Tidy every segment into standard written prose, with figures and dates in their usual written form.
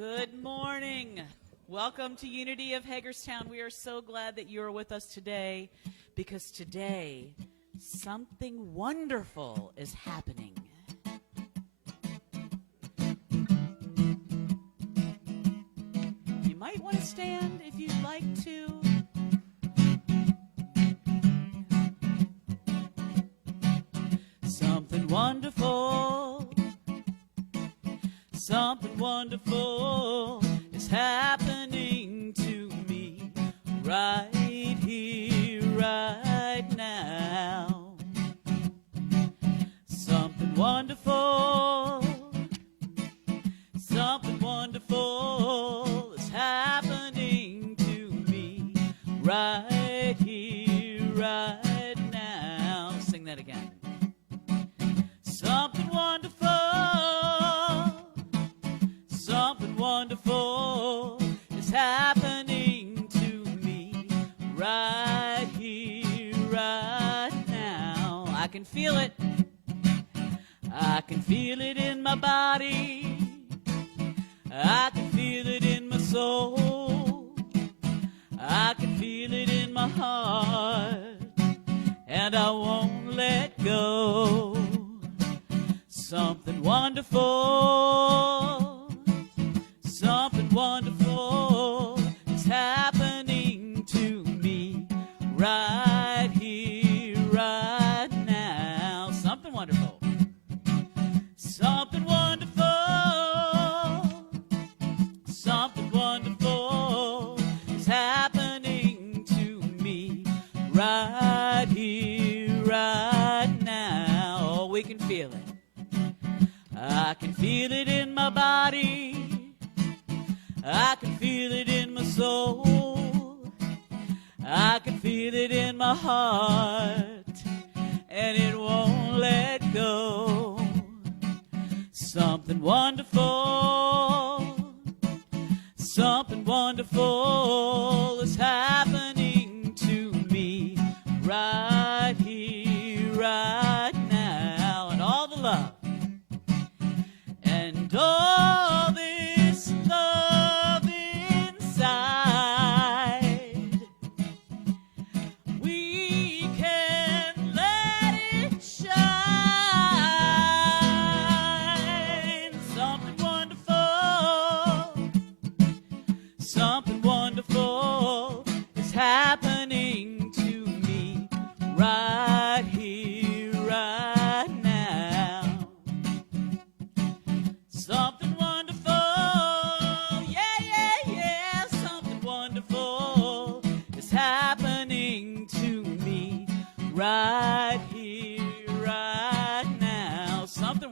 Good morning. Welcome to Unity of Hagerstown. We are so glad that you are with us today because today something wonderful is happening. You might want to stand if you'd like to. Something wonderful is happening to me right here, right now. Something wonderful is happening to me right here, right now. Sing that again. Something wonderful is happening to me right here, right now. I can feel it. I can feel it in my body. I can feel it in my soul. I can feel it in my heart. And I won't let go. Something wonderful is happening to me right here, right now. Something wonderful is happening to me right here, right now. Oh, we can feel it. I can feel it in my body. I can feel it in my soul. I can feel it in my heart. And it won't let go. Something wonderful is happening to me right here, right now. And all the love and all this love inside, we can let it shine. Something wonderful is happening to me right here, right now. Something wonderful, yeah. Something wonderful is happening to me right here, right now. Something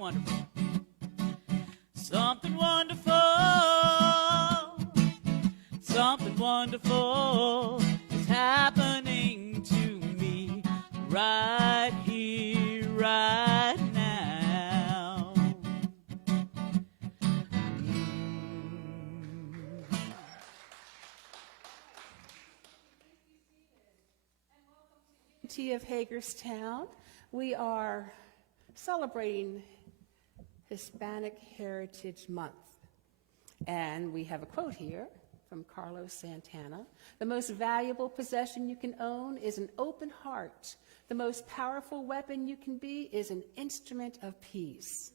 wonderful is happening to me right here, right now. Unity of Hagerstown. We are celebrating Hispanic Heritage Month. And we have a quote here from Carlos Santana. The most valuable possession you can own is an open heart. The most powerful weapon you can be is an instrument of peace.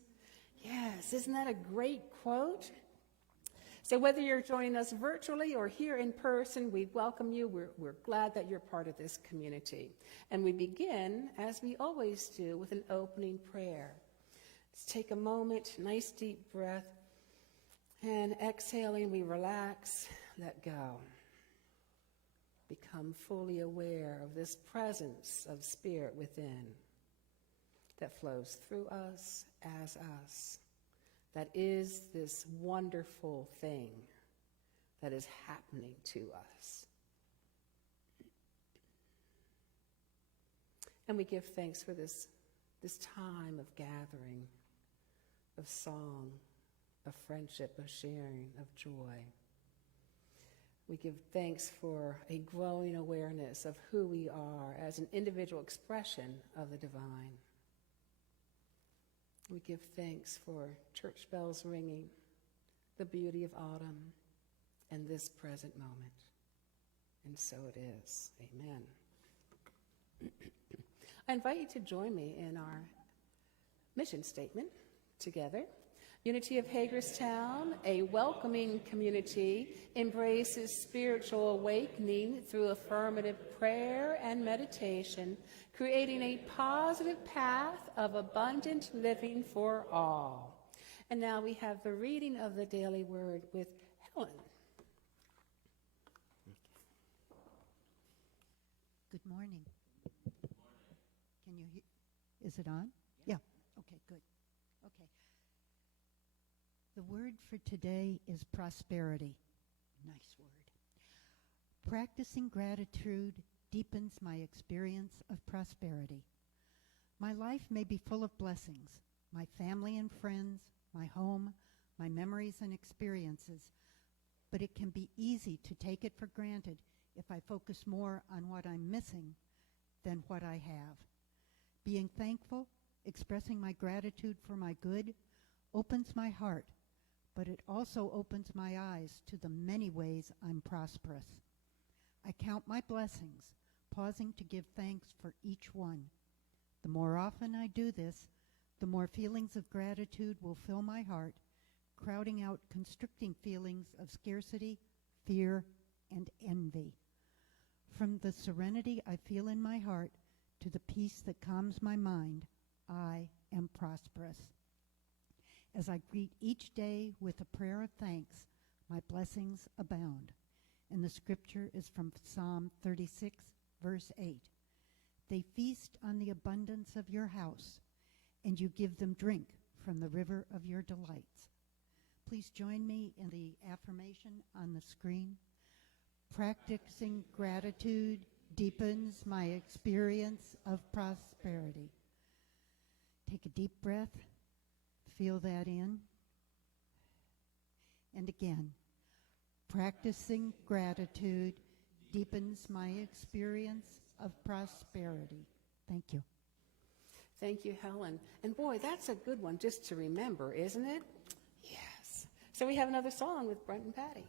Yes, isn't that a great quote? So whether you're joining us virtually or here in person, we welcome you. We're glad that you're part of this community. And we begin, as we always do, with an opening prayer. Let's take a moment, nice deep breath, and exhaling, we relax, let go. Become fully aware of this presence of spirit within that flows through us, as us. That is this wonderful thing that is happening to us. And we give thanks for this time of gathering, of song, of friendship, of sharing, of joy. We give thanks for a growing awareness of who we are as an individual expression of the divine. We give thanks for church bells ringing, the beauty of autumn and this present moment. And so it is. Amen. I invite you to join me in our mission statement together. Unity of Hagerstown, a welcoming community, embraces spiritual awakening through affirmative prayer and meditation, creating a positive path of abundant living for all. And now we have the reading of the daily word with Helen. Good morning. Can you hear? Is it on? Yeah. Okay, good. Okay. The word for today is prosperity. Nice word. Practicing gratitude deepens my experience of prosperity. My life may be full of blessings, my family and friends, my home, my memories and experiences, but it can be easy to take it for granted if I focus more on what I'm missing than what I have. Being thankful, expressing my gratitude for my good, opens my heart, but it also opens my eyes to the many ways I'm prosperous. I count my blessings, pausing to give thanks for each one. The more often I do this, the more feelings of gratitude will fill my heart, crowding out constricting feelings of scarcity, fear, and envy. From the serenity I feel in my heart to the peace that calms my mind, I am prosperous. As I greet each day with a prayer of thanks, my blessings abound. And the scripture is from Psalm 36, verse 8. They feast on the abundance of your house, and you give them drink from the river of your delights. Please join me in the affirmation on the screen. Practicing gratitude deepens my experience of prosperity. Take a deep breath. Feel that in. And again, practicing gratitude deepens my experience of prosperity. Thank you. Thank you, Helen. And boy, that's a good one just to remember, isn't it? Yes. So we have another song with Brent and Patty.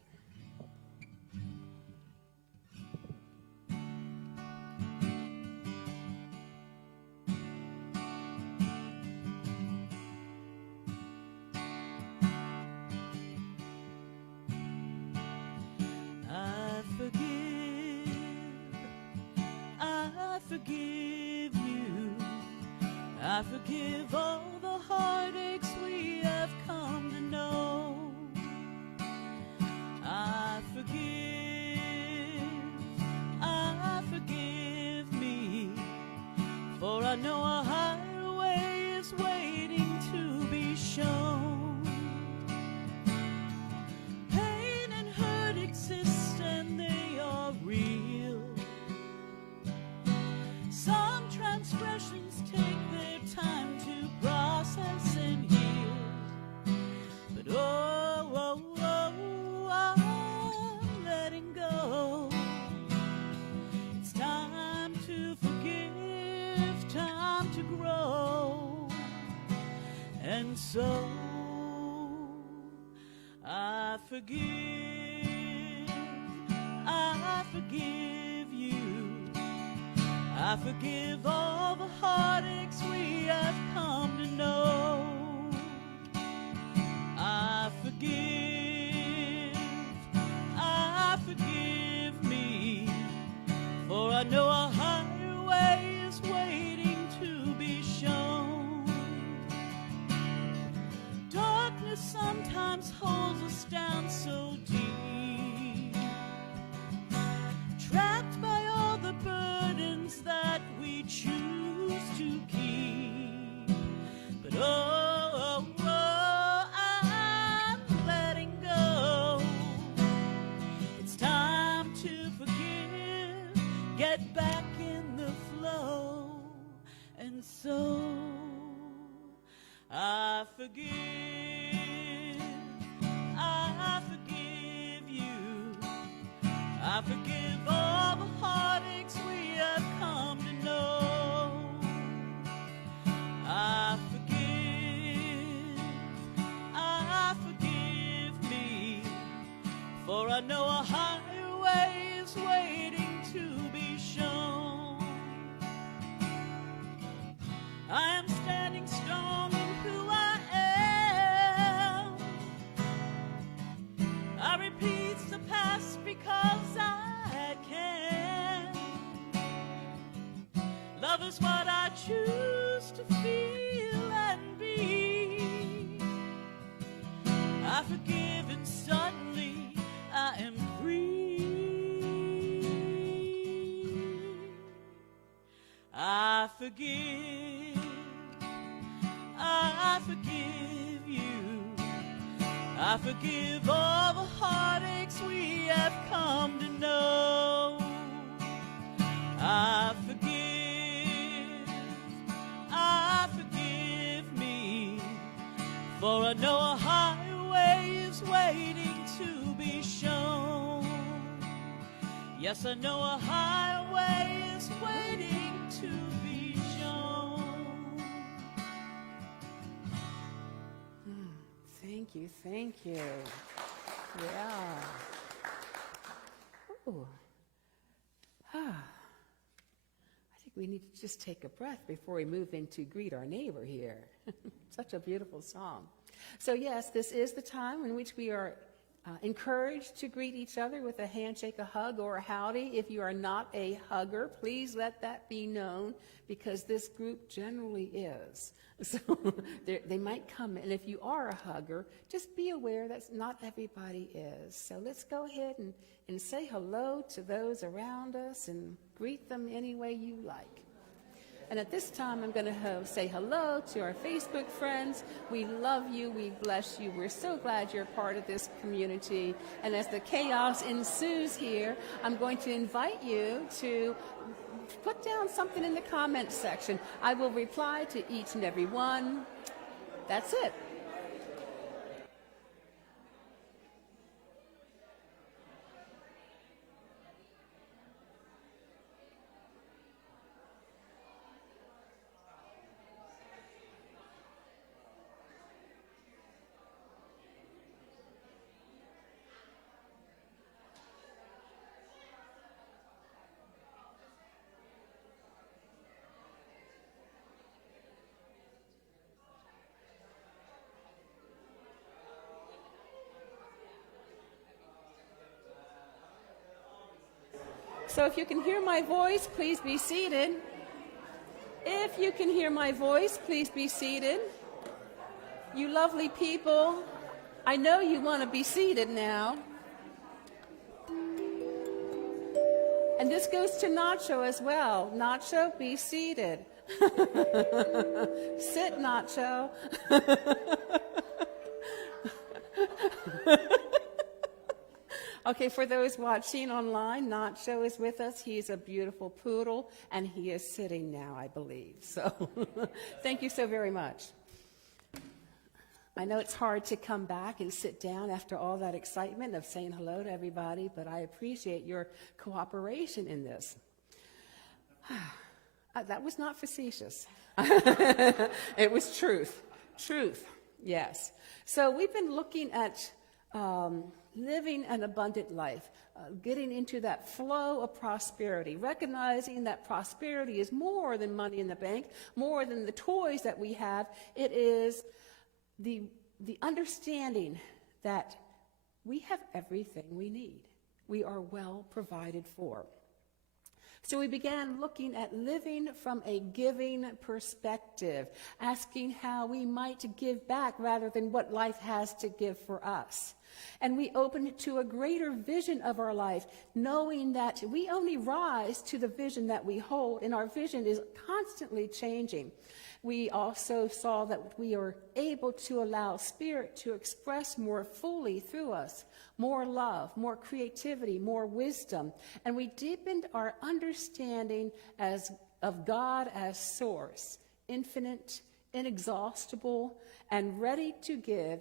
Forgive you. I forgive all the heartaches we have come to know. I forgive me, for I know a higher way is waiting to be shown. Pain and hurt exist and they are real. Some transgressions take their time to process and heal. But I'm letting go. It's time to forgive, time to grow. And so I forgive you. I forgive all the heartaches we have come to know. I forgive me, for I know a higher way is waiting to be shown. Darkness sometimes holds us down so deep, trapped by all the burdens that we choose to keep. But I'm letting go. It's time to forgive, get back in the flow. And so I forgive I know a highway is waiting to be shown. I am standing strong in who I am. I repeat the past because I can. Love is what I choose to feel and be. I forgive and suddenly I am free. I forgive you. I forgive all the heartaches we have come to know. I forgive me, for I know a highway is waiting to be shown. Yes, I know a highway is waiting to be shown. Thank you, thank you. Yeah. Ooh. I think we need to just take a breath before we move into Greet Our Neighbor here. Such a beautiful song. So yes, this is the time in which we are encouraged to greet each other with a handshake, a hug, or a howdy. If you are not a hugger, please let that be known, because this group generally is. So they might come, and if you are a hugger, just be aware that not everybody is. So let's go ahead and say hello to those around us and greet them any way you like. And at this time, I'm going to say hello to our Facebook friends. We love you. We bless you. We're so glad you're part of this community. And as the chaos ensues here, I'm going to invite you to put down something in the comments section. I will reply to each and every one. That's it. So if you can hear my voice, please be seated. If you can hear my voice, please be seated. You lovely people, I know you want to be seated now. And this goes to Nacho as well. Nacho, be seated. Sit, Nacho. Okay, for those watching online, Nacho is with us. He's a beautiful poodle, and he is sitting now, I believe. So thank you so very much. I know it's hard to come back and sit down after all that excitement of saying hello to everybody, but I appreciate your cooperation in this. That was not facetious. It was truth. Truth, yes. So we've been looking at living an abundant life, getting into that flow of prosperity, recognizing that prosperity is more than money in the bank, more than the toys that we have. It is the understanding that we have everything we need. We are well provided for. So we began looking at living from a giving perspective, asking how we might give back rather than what life has to give for us. And we opened to a greater vision of our life, knowing that we only rise to the vision that we hold, and our vision is constantly changing. We also saw that we are able to allow Spirit to express more fully through us, more love, more creativity, more wisdom. And we deepened our understanding of God as source, infinite, inexhaustible, and ready to give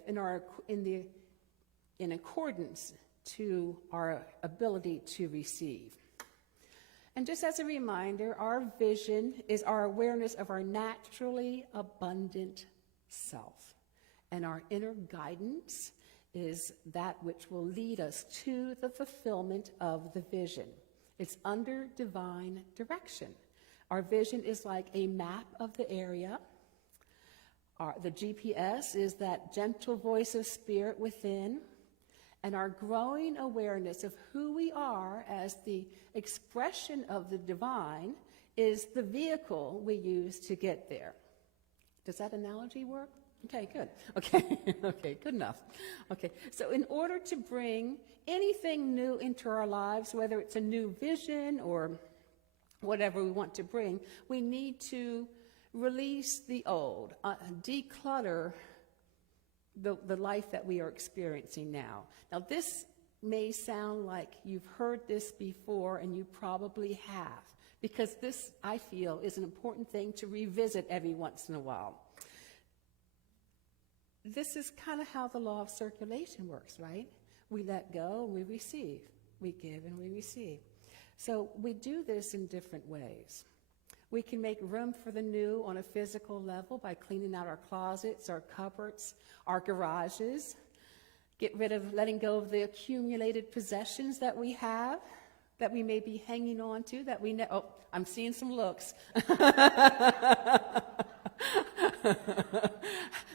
in accordance to our ability to receive. And just as a reminder, our vision is our awareness of our naturally abundant self. And our inner guidance is that which will lead us to the fulfillment of the vision. It's under divine direction. Our vision is like a map of the area. The GPS is that gentle voice of spirit within. And our growing awareness of who we are as the expression of the divine is the vehicle we use to get there. Does that analogy work? Okay, good. Okay, good enough. Okay, so in order to bring anything new into our lives, whether it's a new vision or whatever we want to bring, we need to release the old, declutter the life that we are experiencing now. Now, this may sound like you've heard this before, and you probably have, because this, I feel, is an important thing to revisit every once in a while. This is kind of how the law of circulation works, right? We let go and we receive. We give and we receive. So we do this in different ways. We can make room for the new on a physical level by cleaning out our closets, our cupboards, our garages. Get rid of, letting go of the accumulated possessions that we have, that we may be hanging on to, that we oh, I'm seeing some looks.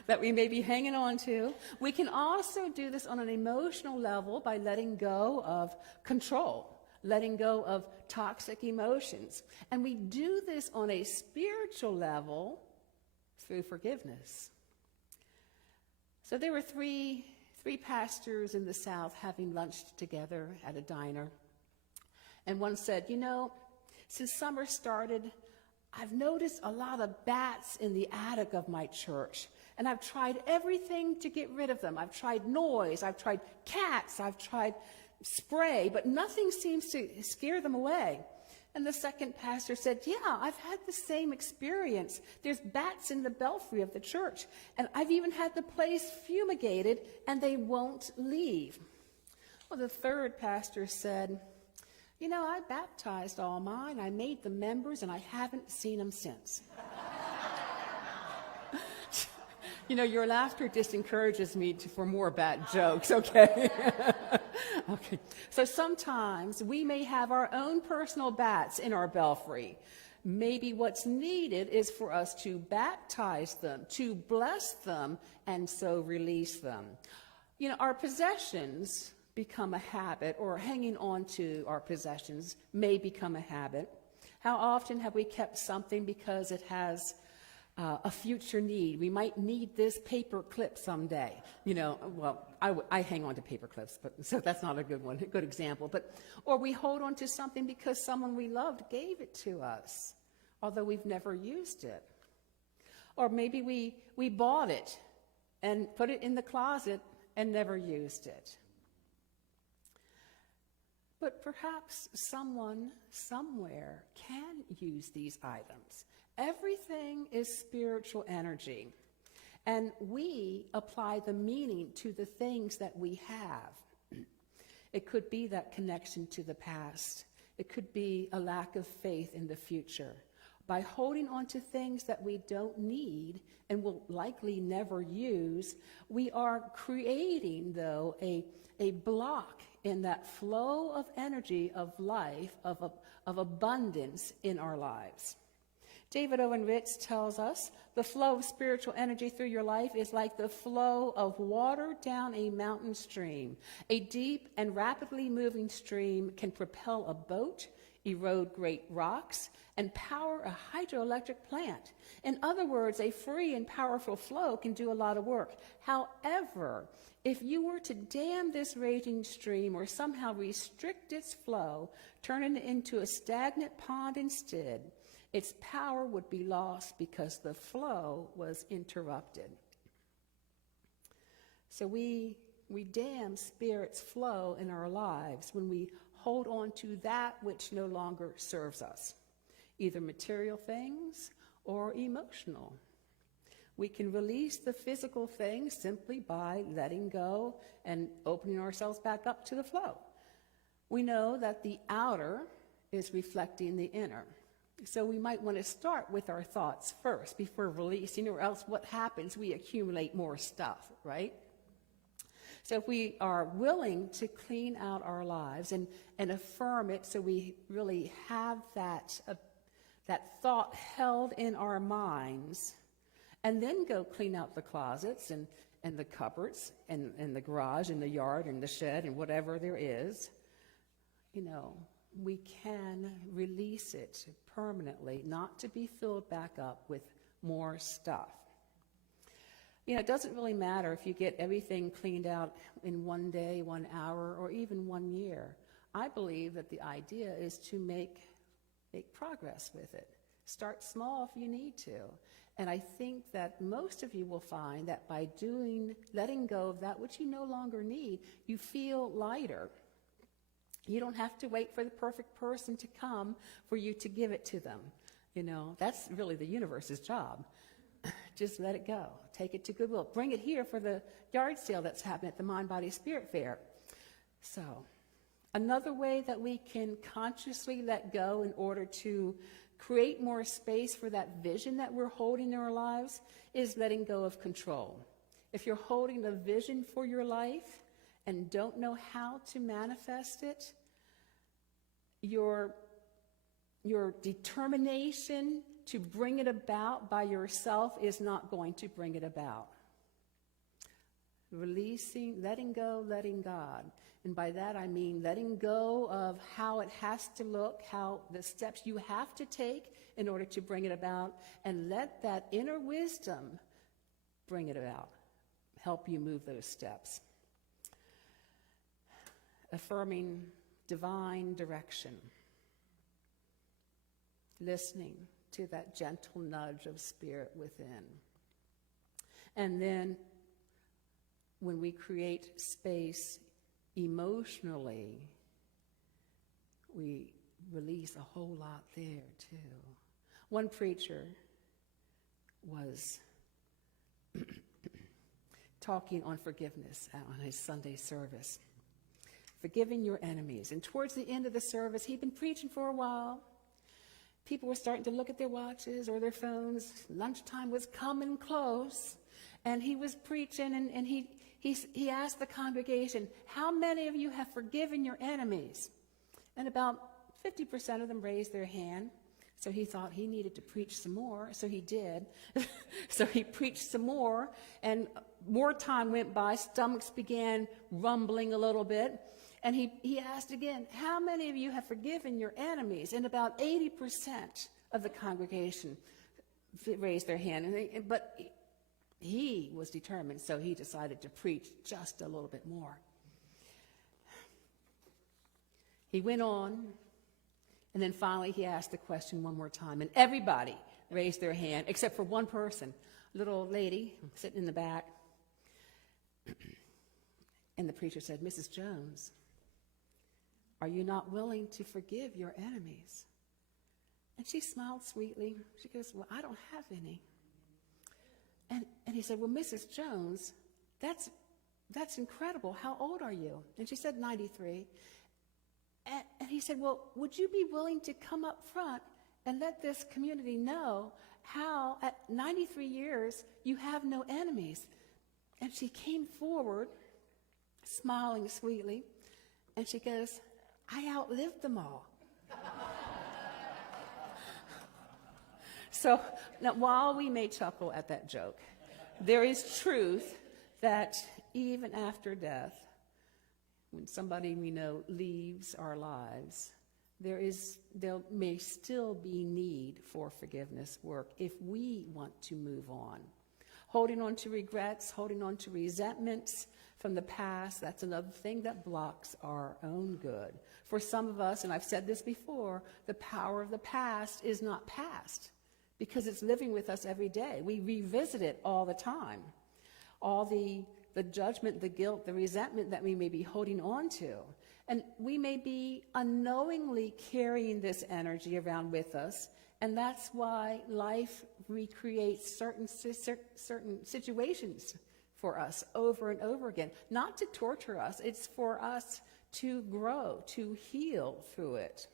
That we may be hanging on to. We can also do this on an emotional level by letting go of control, letting go of toxic emotions. And we do this on a spiritual level through forgiveness. So there were three pastors in the South having lunch together at a diner. And one said, you know, since summer started, I've noticed a lot of bats in the attic of my church. And I've tried everything to get rid of them. I've tried noise, I've tried cats, I've tried spray, but nothing seems to scare them away. And the second pastor said, yeah, I've had the same experience. There's bats in the belfry of the church, and I've even had the place fumigated, and they won't leave. Well, the third pastor said, you know, I baptized all mine, I made them members, and I haven't seen them since. You know, your laughter just encourages me for more bad jokes, okay? Okay. So sometimes we may have our own personal bats in our belfry. Maybe what's needed is for us to baptize them, to bless them, and so release them. You know, our possessions become a habit, or hanging on to our possessions may become a habit. How often have we kept something because it has a future need? We might need this paper clip someday. You know, well, I hang on to paper clips, but so that's not a good example. But or we hold on to something because someone we loved gave it to us, although we've never used it. Or maybe we bought it and put it in the closet and never used it. But perhaps someone somewhere can use these items. Everything is spiritual energy, and we apply the meaning to the things that we have. It could be that connection to the past. It could be a lack of faith in the future. By holding on to things that we don't need and will likely never use, we are creating, though, a block in that flow of energy of life, of abundance in our lives. David Owen Ritz tells us the flow of spiritual energy through your life is like the flow of water down a mountain stream. A deep and rapidly moving stream can propel a boat, erode great rocks, and power a hydroelectric plant. In other words, a free and powerful flow can do a lot of work. However, if you were to dam this raging stream or somehow restrict its flow, turn it into a stagnant pond instead, its power would be lost because the flow was interrupted. So we dam Spirit's flow in our lives when we hold on to that which no longer serves us, either material things or emotional. We can release the physical things simply by letting go and opening ourselves back up to the flow. We know that the outer is reflecting the inner. So we might want to start with our thoughts first before releasing, or else what happens? We accumulate more stuff, right? So if we are willing to clean out our lives and affirm it, so we really have that thought held in our minds, and then go clean out the closets and the cupboards and the garage and the yard and the shed and whatever there is, we can release it permanently, not to be filled back up with more stuff. It doesn't really matter if you get everything cleaned out in 1 day, 1 hour, or even 1 year. I believe that the idea is to make progress with it. Start small if you need to. And I think that most of you will find that by letting go of that which you no longer need, you feel lighter. You don't have to wait for the perfect person to come for you to give it to them. That's really the universe's job. Just let it go. Take it to Goodwill. Bring it here for the yard sale that's happening at the Mind, Body, Spirit Fair. So, another way that we can consciously let go in order to create more space for that vision that we're holding in our lives is letting go of control. If you're holding a vision for your life and don't know how to manifest it, your determination to bring it about by yourself is not going to bring it about. Releasing, letting go, letting God. And by that I mean letting go of how it has to look, how the steps you have to take in order to bring it about, and let that inner wisdom bring it about, help you move those steps. Affirming divine direction. Listening to that gentle nudge of spirit within. And then when we create space emotionally, we release a whole lot there too. One preacher was talking on forgiveness on his Sunday service. Forgiving your enemies. And towards the end of the service, he'd been preaching for a while. People were starting to look at their watches or their phones. Lunchtime was coming close. And he was preaching, and he asked the congregation, how many of you have forgiven your enemies? And about 50% of them raised their hand. So he thought he needed to preach some more, so he did. So he preached some more, and more time went by. Stomachs began rumbling a little bit. And he asked again, how many of you have forgiven your enemies? And about 80% of the congregation raised their hand. But he was determined, so he decided to preach just a little bit more. He went on, and then finally he asked the question one more time. And everybody raised their hand, except for one person, a little old lady sitting in the back. And the preacher said, Mrs. Jones, are you not willing to forgive your enemies? And she smiled sweetly. She goes, well, I don't have any. And he said, well, Mrs. Jones, that's incredible. How old are you? And she said, 93. And he said, well, would you be willing to come up front and let this community know how at 93 years you have no enemies? And she came forward, smiling sweetly, and she goes, I outlived them all. So now, while we may chuckle at that joke, there is truth that even after death, when somebody we know leaves our lives, there may still be need for forgiveness work if we want to move on. Holding on to regrets, holding on to resentments from the past, that's another thing that blocks our own good. For some of us, and I've said this before, the power of the past is not past because it's living with us every day. We revisit it all the time. All the judgment, the guilt, the resentment that we may be holding on to. And we may be unknowingly carrying this energy around with us, and that's why life recreates certain situations for us over and over again. Not to torture us, it's for us to grow, to heal through it.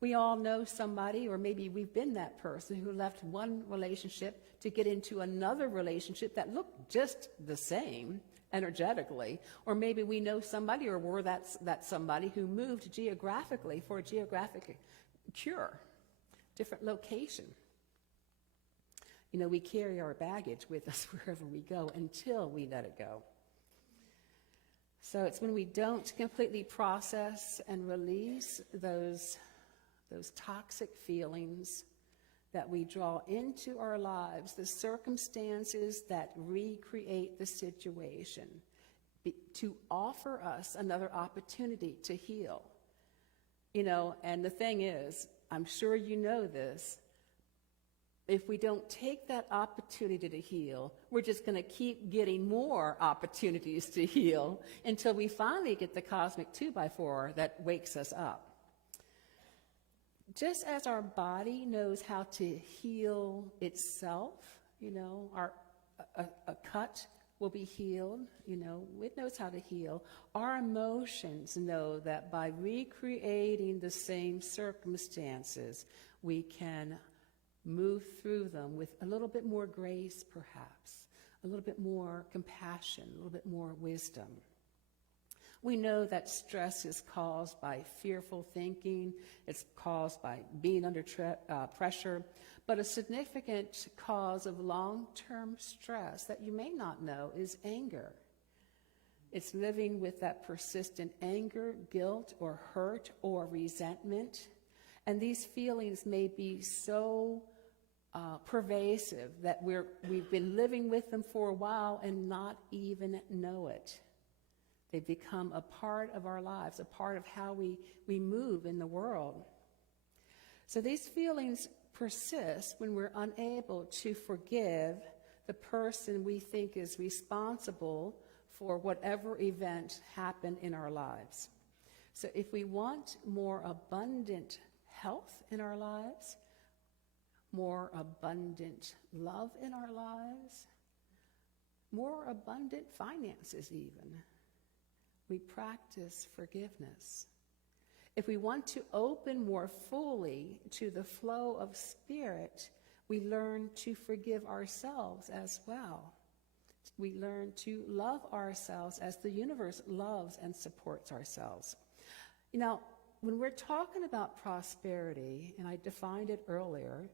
We all know somebody, or maybe we've been that person who left one relationship to get into another relationship that looked just the same energetically, or maybe we know somebody or we're that somebody who moved geographically for a geographic cure, different location. You know, we carry our baggage with us wherever we go until we let it go. So it's when we don't completely process and release those toxic feelings that we draw into our lives, the circumstances that recreate the situation, to offer us another opportunity to heal. You know, and the thing is, I'm sure you know this, if we don't take that opportunity to heal, we're just going to keep getting more opportunities to heal until we finally get the cosmic 2x4 that wakes us up. Just as our body knows how to heal itself, you know, a cut will be healed, you know, it knows how to heal. Our emotions know that by recreating the same circumstances, we can move through them with a little bit more grace, perhaps, a little bit more compassion, a little bit more wisdom. We know that stress is caused by fearful thinking, it's caused by being under pressure, but a significant cause of long-term stress that you may not know is anger. It's living with that persistent anger, guilt, or hurt, or resentment. And these feelings may be so pervasive that we've been living with them for a while and not even know it. They become a part of our lives, a part of how we move in the world. So these feelings persist when we're unable to forgive the person we think is responsible for whatever event happened in our lives. So if we want more abundant health in our lives, more abundant love in our lives, more abundant finances even, we practice forgiveness. If we want to open more fully to the flow of spirit, we learn to forgive ourselves as well. We learn to love ourselves as the universe loves and supports ourselves. You know, when we're talking about prosperity, and I defined it earlier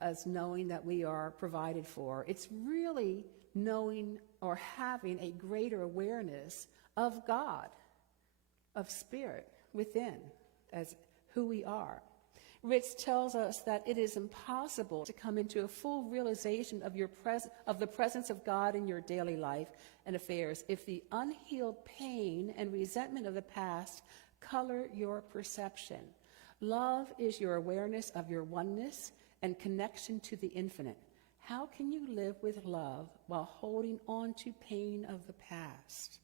as knowing that we are provided for, it's really knowing or having a greater awareness of God, of spirit within, as who we are. Rich tells us that it is impossible to come into a full realization of the presence of God in your daily life and affairs if the unhealed pain and resentment of the past color your perception. Love is your awareness of your oneness and connection to the infinite. How can you live with love while holding on to pain of the past?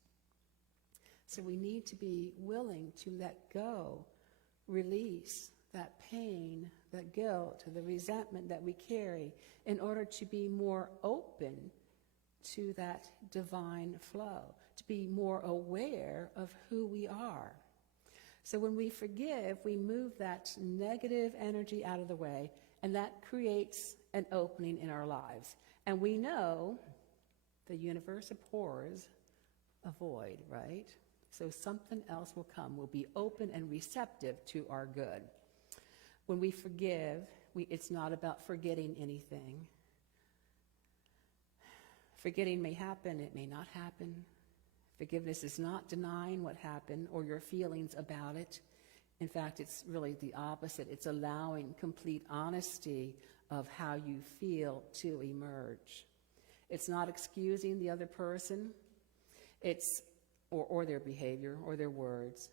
So we need to be willing to let go, release that pain, that guilt, the resentment that we carry in order to be more open to that divine flow, to be more aware of who we are. So when we forgive, we move that negative energy out of the way, and that creates an opening in our lives. And we know the universe abhors a void, right? So something else will come. We'll be open and receptive to our good. When we forgive, it's not about forgetting anything. Forgetting may happen, it may not happen. Forgiveness is not denying what happened or your feelings about it. In fact, it's really the opposite. It's allowing complete honesty of how you feel to emerge. It's not excusing the other person. Or their behavior or their words.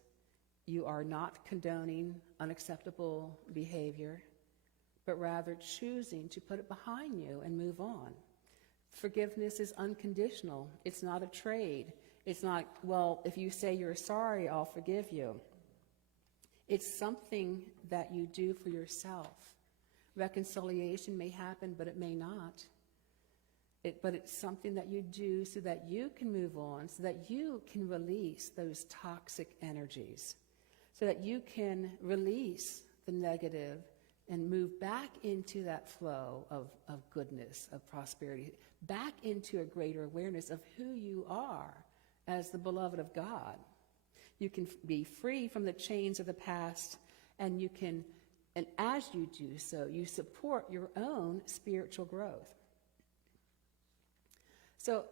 You are not condoning unacceptable behavior, but rather choosing to put it behind you and move on. Forgiveness is unconditional. It's not a trade. It's not, well, if you say you're sorry, I'll forgive you. It's something that you do for yourself. Reconciliation may happen, but it may not. But it's something that you do so that you can move on, so that you can release those toxic energies, so that you can release the negative and move back into that flow of goodness, of prosperity, back into a greater awareness of who you are as the beloved of God. You can be free from the chains of the past, and as you do so, you support your own spiritual growth. So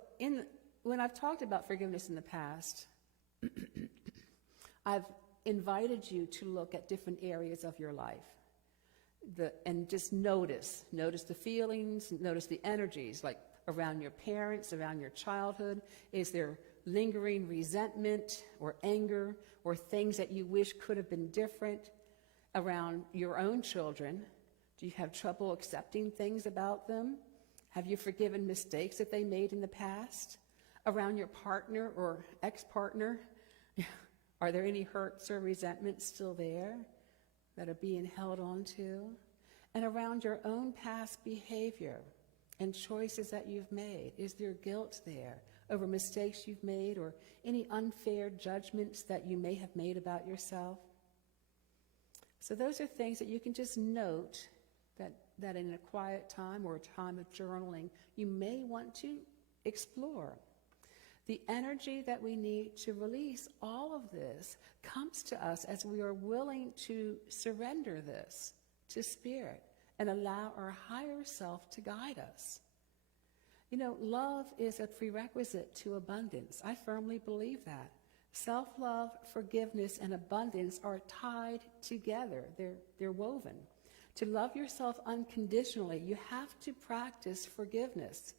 when I've talked about forgiveness in the past, I've invited you to look at different areas of your life and just notice the feelings, notice the energies, like around your parents, around your childhood. Is there lingering resentment or anger or things that you wish could have been different around your own children? Do you have trouble accepting things about them? Have you forgiven mistakes that they made in the past? Around your partner or ex-partner, are there any hurts or resentments still there that are being held on to? And around your own past behavior and choices that you've made, is there guilt there over mistakes you've made or any unfair judgments that you may have made about yourself? So those are things that you can just note that in a quiet time or a time of journaling, you may want to explore. The energy that we need to release all of this comes to us as we are willing to surrender this to Spirit and allow our higher self to guide us. You know, love is a prerequisite to abundance. I firmly believe that. Self-love, forgiveness, and abundance are tied together. They're woven. To love yourself unconditionally, you have to practice forgiveness.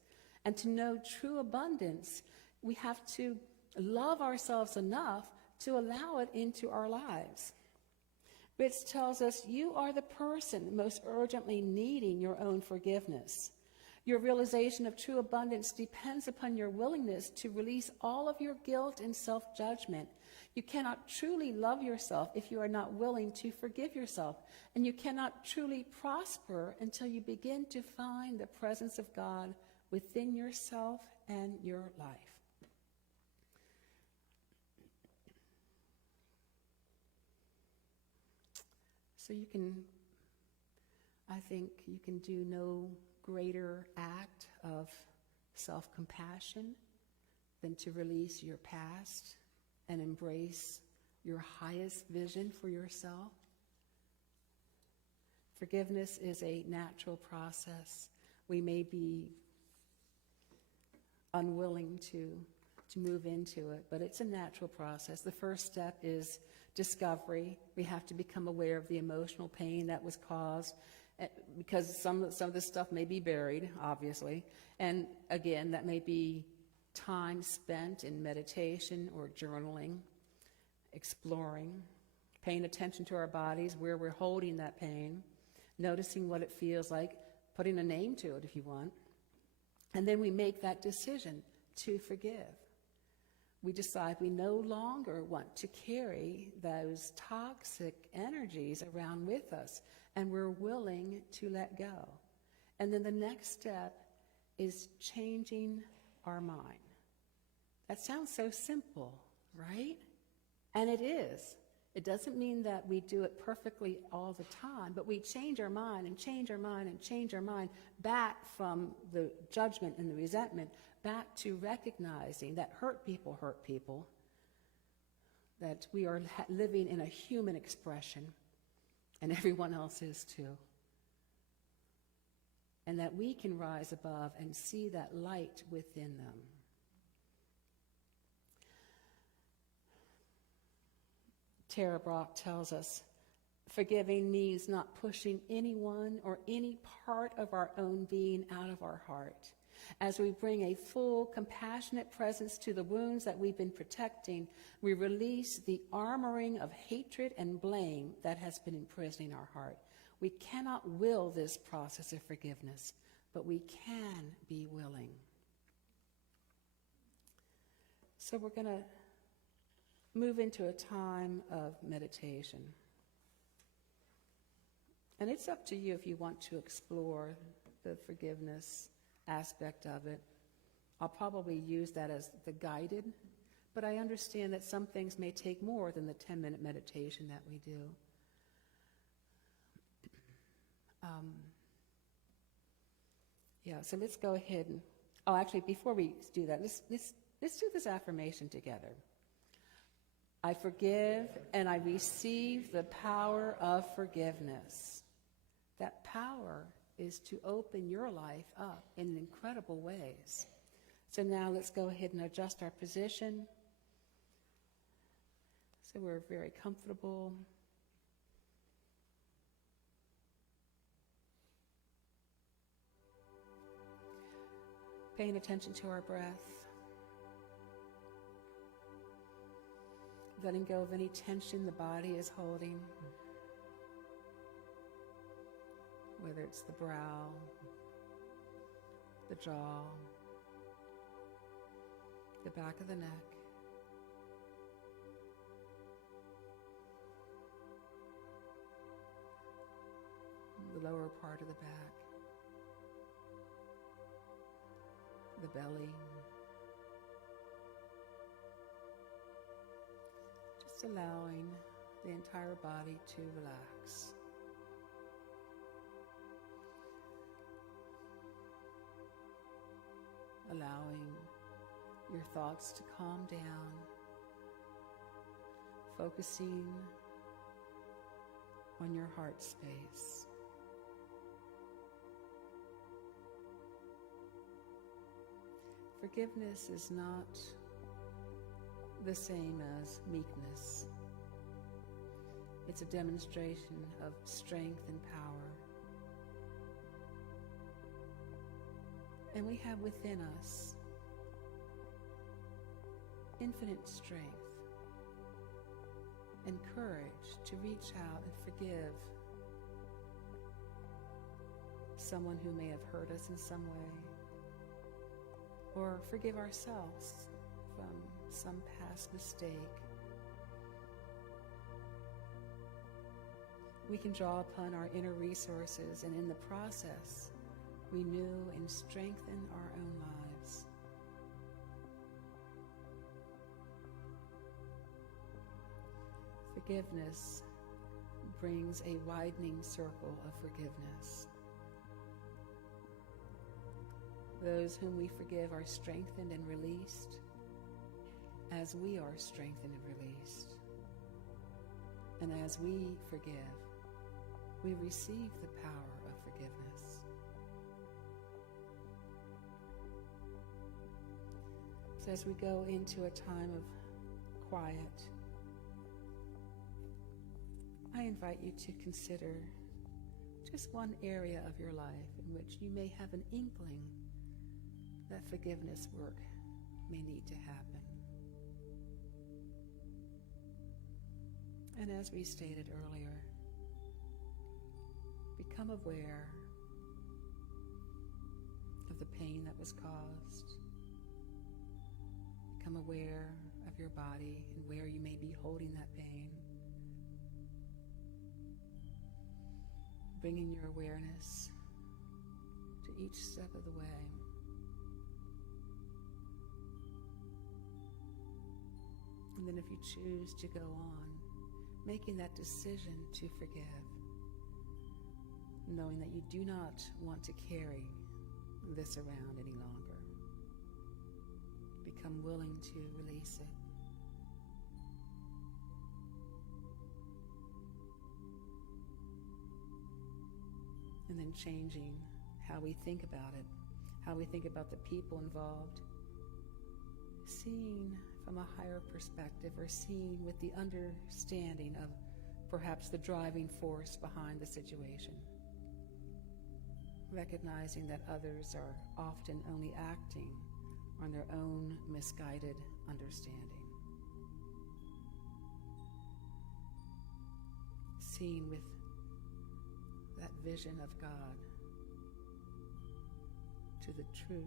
And to know true abundance, we have to love ourselves enough to allow it into our lives. Which tells us you are the person most urgently needing your own forgiveness. Your realization of true abundance depends upon your willingness to release all of your guilt and self-judgment. You cannot truly love yourself if you are not willing to forgive yourself. And you cannot truly prosper until you begin to find the presence of God within yourself and your life. So I think you can do no greater act of self-compassion than to release your past and embrace your highest vision for yourself. Forgiveness is a natural process. We may be unwilling to move into it, but it's a natural process. The first step is discovery. We have to become aware of the emotional pain that was caused, because some of this stuff may be buried, obviously. And again, that may be time spent in meditation or journaling, exploring, paying attention to our bodies, where we're holding that pain, noticing what it feels like, putting a name to it if you want. And then we make that decision to forgive. We decide we no longer want to carry those toxic energies around with us, and we're willing to let go. And then the next step is changing our mind. That sounds so simple, right? And it is. It doesn't mean that we do it perfectly all the time, but we change our mind and change our mind and change our mind back from the judgment and the resentment, back to recognizing that hurt people, that we are living in a human expression, and everyone else is too. And that we can rise above and see that light within them. Tara Brach tells us, forgiving means not pushing anyone or any part of our own being out of our heart. As we bring a full, compassionate presence to the wounds that we've been protecting, we release the armoring of hatred and blame that has been imprisoning our heart. We cannot will this process of forgiveness, but we can be willing. So we're going to move into a time of meditation. And it's up to you if you want to explore the forgiveness aspect of it. I'll probably use that as the guided, but I understand that some things may take more than the 10-minute meditation that we do. So let's go ahead and Oh, actually, before we do that, let's do this affirmation together. I forgive and I receive the power of forgiveness. That power is to open your life up in incredible ways. So now let's go ahead and adjust our position. So we're very comfortable. Paying attention to our breath. Letting go of any tension the body is holding. Whether it's the brow, the jaw, the back of the neck. The lower part of the back. The belly. Just allowing the entire body to relax. Allowing your thoughts to calm down, focusing on your heart space. Forgiveness is not the same as meekness. It's a demonstration of strength and power. And we have within us infinite strength and courage to reach out and forgive someone who may have hurt us in some way, or forgive ourselves from some past mistake. We can draw upon our inner resources and in the process renew and strengthen our own lives. Forgiveness brings a widening circle of forgiveness. Those whom we forgive are strengthened and released as we are strengthened and released. And as we forgive, we receive the power of forgiveness. So as we go into a time of quiet, I invite you to consider just one area of your life in which you may have an inkling that forgiveness work may need to happen. And as we stated earlier, become aware of the pain that was caused. Become aware of your body and where you may be holding that pain. Bringing your awareness to each step of the way. And then if you choose to go on, making that decision to forgive, knowing that you do not want to carry this around any longer. Become willing to release it. And then changing how we think about it, how we think about the people involved, seeing from a higher perspective, or seeing with the understanding of perhaps the driving force behind the situation. Recognizing that others are often only acting on their own misguided understanding. Seeing with that vision of God to the truth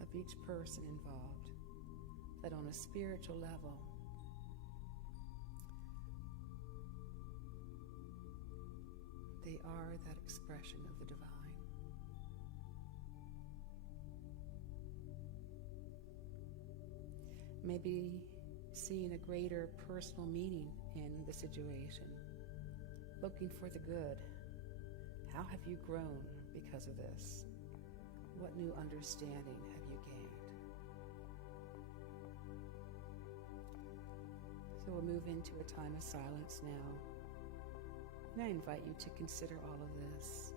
of each person involved, that on a spiritual level, they are that expression of the divine. Maybe seeing a greater personal meaning in the situation, looking for the good. How have you grown because of this? What new understanding have you gained? So we'll move into a time of silence now. And I invite you to consider all of this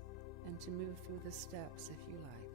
and to move through the steps if you like.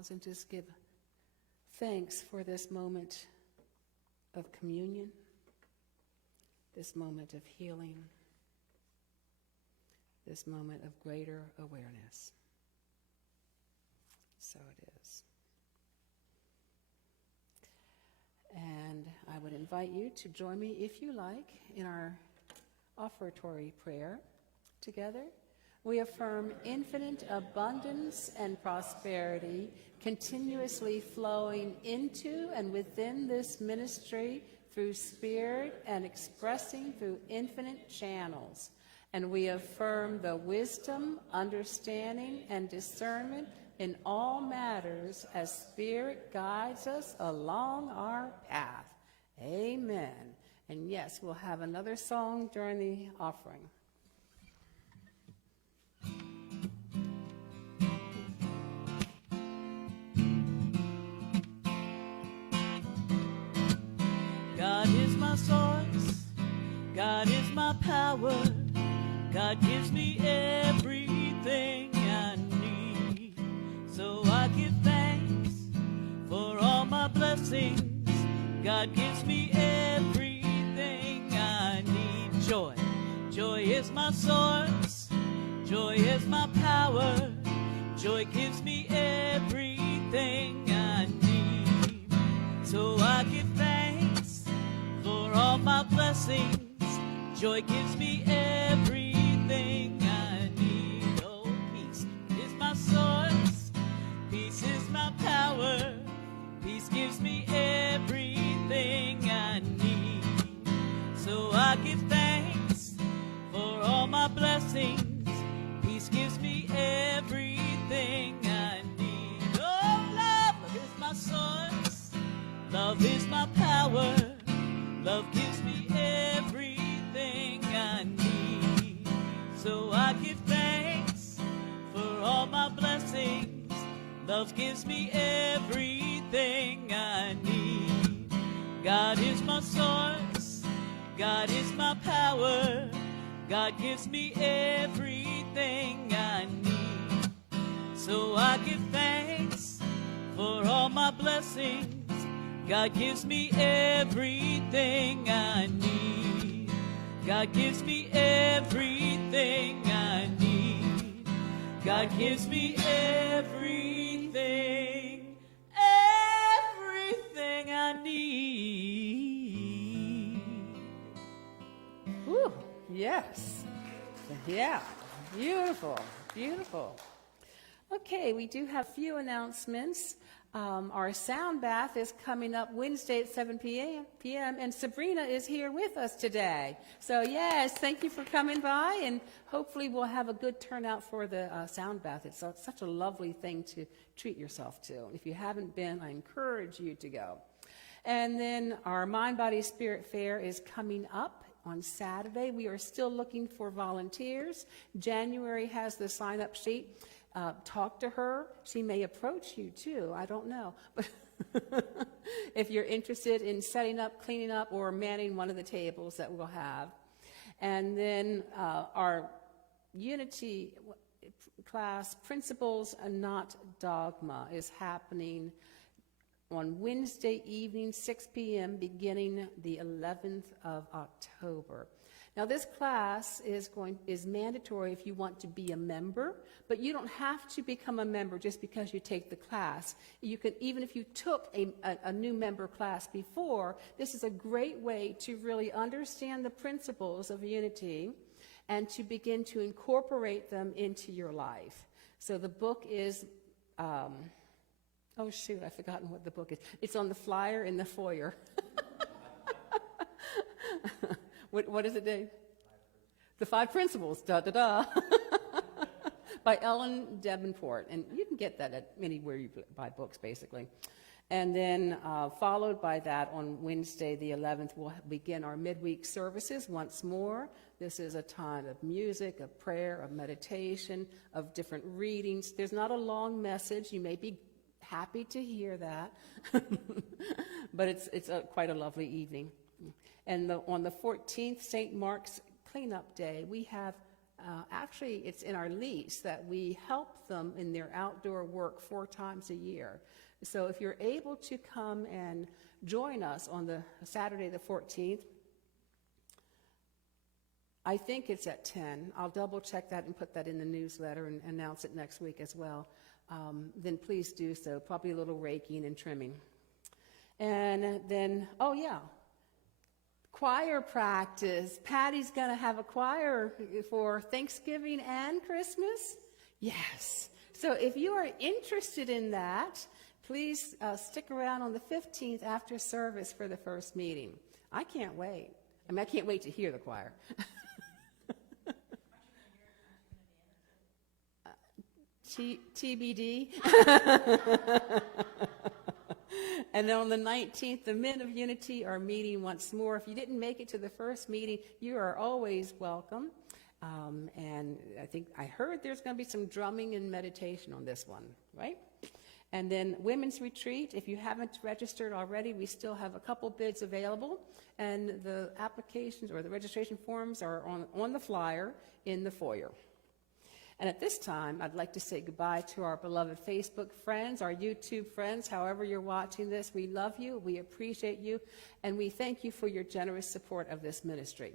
bows and just give thanks for this moment of communion, this moment of healing, this moment of greater awareness. So it is. And I would invite you to join me, if you like, in our offertory prayer together. We affirm infinite abundance and prosperity continuously flowing into and within this ministry through spirit and expressing through infinite channels. And we affirm the wisdom, understanding, and discernment in all matters as Spirit guides us along our path. Amen. And yes, we'll have another song during the offering. God is my source, God is my power, God gives me everything I need. So I give thanks for all my blessings. God gives me everything I need. Joy, joy is my source, joy is my power, joy gives me everything I need. So I give thanks for all my blessings. Joy gives me everything I need. Oh, peace is my source, peace is my power, peace gives me everything I need. So I give thanks for all my blessings. Peace gives me everything I need. Oh, love is my source, love is my power, love gives me everything I need. So I give thanks for all my blessings. Love gives me everything I need. God is my source, God is my power, God gives me everything I need. So I give thanks for all my blessings. God gives me everything I need. God gives me everything I need. God gives me everything, everything I need. Whew, yes. Yeah, beautiful, beautiful. Okay, we do have a few announcements. Our sound bath is coming up Wednesday at 7 p.m. and Sabrina is here with us today. So yes, thank you for coming by, and hopefully we'll have a good turnout for the sound bath. It's such a lovely thing to treat yourself to. If you haven't been, I encourage you to go. And then our Mind, Body, Spirit Fair is coming up on Saturday. We are still looking for volunteers. January has the sign-up sheet. Talk to her. She may approach you too. I don't know. But if you're interested in setting up, cleaning up, or manning one of the tables that we'll have. And then our Unity class, Principles and Not Dogma, is happening on Wednesday evening, 6 p.m., beginning the 11th of October. Now, this class is mandatory if you want to be a member, but you don't have to become a member just because you take the class. You can, even if you took a new member class before, this is a great way to really understand the principles of Unity and to begin to incorporate them into your life. So the book is, oh shoot, I've forgotten what the book is. It's on the flyer in the foyer. What is it, Dave? The Five Principles, da-da-da, by Ellen Davenport. And you can get that at anywhere you buy books, basically. And then followed by that on Wednesday the 11th, we'll begin our midweek services once more. This is a time of music, of prayer, of meditation, of different readings. There's not a long message. You may be happy to hear that, but it's quite a lovely evening. And on the 14th, St. Mark's Cleanup Day, we have Actually, it's in our lease that we help them in their outdoor work 4 times a year. So if you're able to come and join us on the Saturday the 14th, I think it's at 10. I'll double check that and put that in the newsletter and announce it next week as well. Then please do so. Probably a little raking and trimming. And then, oh yeah, choir practice. Patty's going to have a choir for Thanksgiving and Christmas. Yes. So if you are interested in that, please stick around on the 15th after service for the first meeting. I can't wait. I mean, I can't wait to hear the choir. TBD. And then on the 19th, the Men of Unity are meeting once more. If you didn't make it to the first meeting, you are always welcome. And I heard there's going to be some drumming and meditation on this one, right? And then Women's Retreat, if you haven't registered already, we still have a couple bids available. And the applications or the registration forms are on the flyer in the foyer. And at this time, I'd like to say goodbye to our beloved Facebook friends, our YouTube friends, however you're watching this. We love you, we appreciate you, and we thank you for your generous support of this ministry.